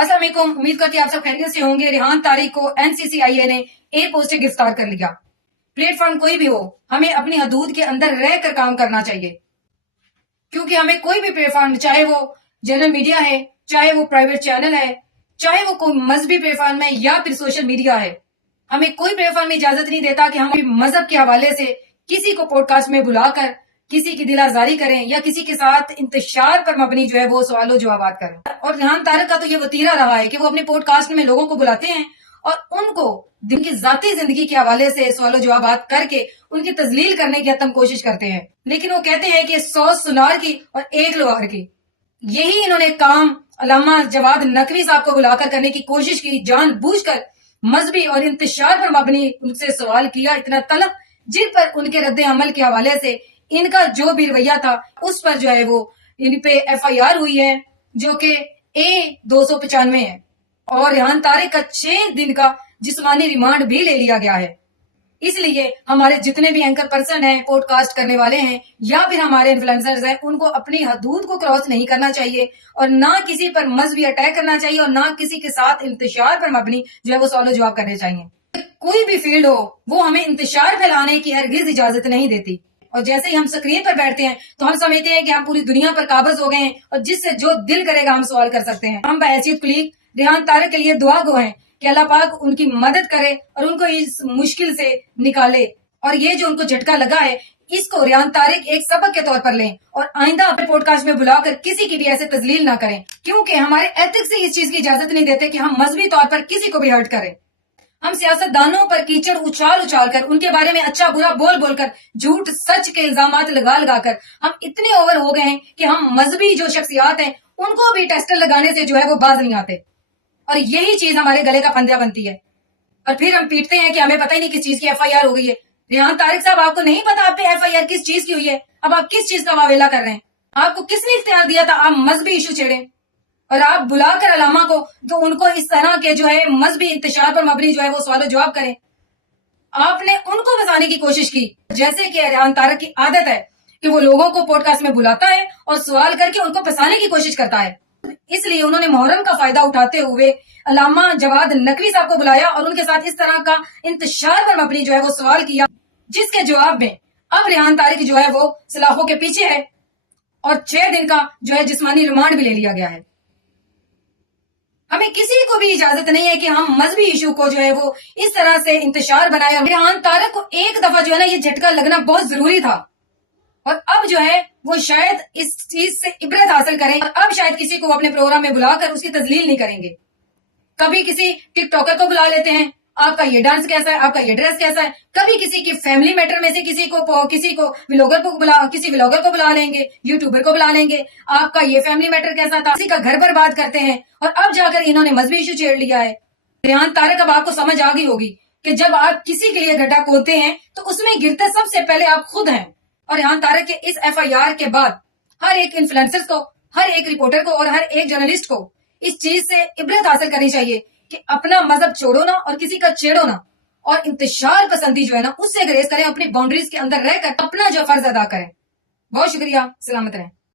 अस्सलाम वालेकुम, उम्मीद करती है आप सब खैरियत से होंगे। रेहान तारिक को एनसीसीआईए ने एयरपोर्ट से गिरफ्तार कर लिया। प्लेटफॉर्म कोई भी हो, हमें अपनी हदूद के अंदर रहकर काम करना चाहिए, क्योंकि हमें कोई भी प्लेटफॉर्म, चाहे वो जनरल मीडिया है, चाहे वो प्राइवेट चैनल है, चाहे वो कोई मजहबी प्लेटफॉर्म है या फिर सोशल मीडिया है, हमें कोई प्लेटफॉर्म इजाजत नहीं देता कि हम मजहब के हवाले से किसी को पॉडकास्ट में बुलाकर किसी की दिल आजारी करें या किसी के साथ इंतशार पर मबनी जो है वो सवालों जवाबात करें। और रेहान तारिक का तो ये वतीरा रहा है कि वो अपने पॉडकास्ट में लोगों को बुलाते हैं और उनको दिन की जाती जिंदगी के हवाले से सवालों जवाबात करके उनकी तजलील करने की हतम कोशिश करते हैं। लेकिन वो कहते हैं कि 100 सुनार की और 1 लोहार की। यही इन्होंने काम अल्लामा जवाद नकवी साहब को बुलाकर करने की कोशिश की, जानबूझकर मजहबी और इंतशार पर मबनी उनसे सवाल किया, इतना तलब, जिन पर उनके रद्द अमल के हवाले से इनका जो भी रवैया था उस पर जो है वो इन पे FIR हुई है, जो कि A295 है। और रेहान तारिक का 6 दिन का जिस्मानी रिमांड भी ले लिया गया है। इसलिए हमारे जितने भी एंकर पर्सन हैं, पॉडकास्ट करने वाले हैं या फिर हमारे इन्फ्लुएंसर्स हैं, उनको अपनी हदूद को क्रॉस नहीं करना चाहिए और ना किसी पर मजहबी अटैक करना चाहिए और ना किसी के साथ इंतशार पर मबनी जो है वो सवाल जवाब करने चाहिए। कोई भी फील्ड हो, वो हमें इंतशार फैलाने की हरगिज इजाजत नहीं देती। और जैसे ही हम स्क्रीन पर बैठते हैं तो हम समझते हैं कि हम पूरी दुनिया पर काबज हो गए हैं और जिससे जो दिल करेगा हम सवाल कर सकते हैं। हम बहैसियत कुलीग रेहान तारिक के लिए दुआ गो हैं कि अल्लाह पाक उनकी मदद करे और उनको इस मुश्किल से निकाले। और ये जो उनको झटका लगा है, इसको रेहान तारिक एक सबक के तौर पर लें और आइंदा अपने पॉडकास्ट में बुलाकर किसी की भी ऐसे तजलील ना करें, क्योंकि हमारे एथिक्स से इस चीज की इजाजत नहीं देते कि हम मजहबी तौर पर किसी को भी हर्ट करें। हम सियासतदानों पर कीचड़ उछाल उछाल कर, उनके बारे में अच्छा बुरा बोल बोलकर, झूठ सच के इल्जामात लगा लगा कर हम इतने ओवर हो गए हैं कि हम मजहबी जो शख्सियात हैं उनको भी टेस्टर लगाने से जो है वो बाज नहीं आते। और यही चीज हमारे गले का फंदा बनती है और फिर हम पीटते हैं कि हमें पता ही नहीं किस चीज की FIR हो गई है। रेहान तारिक साहब, आपको नहीं पता आप पे FIR किस चीज की हुई है? अब आप किस चीज का वावेला कर रहे हैं? आपको किसने इख्तियार दिया था आप मजहबी इशू छेड़े? और आप बुलाकर अलामा को तो उनको इस तरह के जो है मजहबी इंतशार पर मबनी जो है वो सवाल जवाब करें। आपने उनको फंसाने की कोशिश की, जैसे कि रेहान तारिक की आदत है कि वो लोगों को पॉडकास्ट में बुलाता है और सवाल करके उनको फंसाने की कोशिश करता है। इसलिए उन्होंने मुहर्रम का फायदा उठाते हुए अल्लामा जवाद नकवी साहब को बुलाया और उनके साथ इस तरह का इंतशार पर मबनी जो है वो सवाल किया, जिसके जवाब में अब रेहान तारिक जो है वो सलाखों के पीछे है और 6 दिन का जो है जिस्मानी रिमांड भी ले लिया गया है। हमें किसी को भी इजाजत नहीं है कि हम मजहबी इशू को जो है वो इस तरह से इंतशार बनाए। रेहान तारिक को एक दफा जो है ना ये झटका लगना बहुत जरूरी था और अब जो है वो शायद इस चीज से इबरत हासिल करें और अब शायद किसी को अपने प्रोग्राम में बुलाकर उसकी तजलील नहीं करेंगे। कभी किसी टिकटॉकर को बुला लेते हैं, आपका ये डांस कैसा है, आपका ये ड्रेस कैसा है। कभी किसी की फैमिली मैटर में से किसी को व्लॉगर को बुला लेंगे, यूट्यूबर को बुला लेंगे, आपका ये फैमिली मैटर कैसा था, किसी का घर बर्बाद करते हैं। और अब जाकर इन्होंने मजहबी इशू छेड़ लिया है। रेहान तारिक, अब आपको समझ आ गई होगी कि जब आप किसी के लिए गड्ढा खोदते हैं तो उसमें गिरते सबसे पहले आप खुद हैं। और रेहान तारिक के इस FIR के बाद हर एक इन्फ्लुएंसर को, हर एक रिपोर्टर को और हर एक जर्नलिस्ट को इस चीज से इबरत हासिल करनी चाहिए कि अपना मजहब छोड़ो ना और किसी का छेड़ो ना और इंतशार पसंदी जो है ना उससे ग्रेज करें, अपनी बाउंड्रीज के अंदर रहकर अपना जो फर्ज अदा करें। बहुत शुक्रिया, सलामत रहें।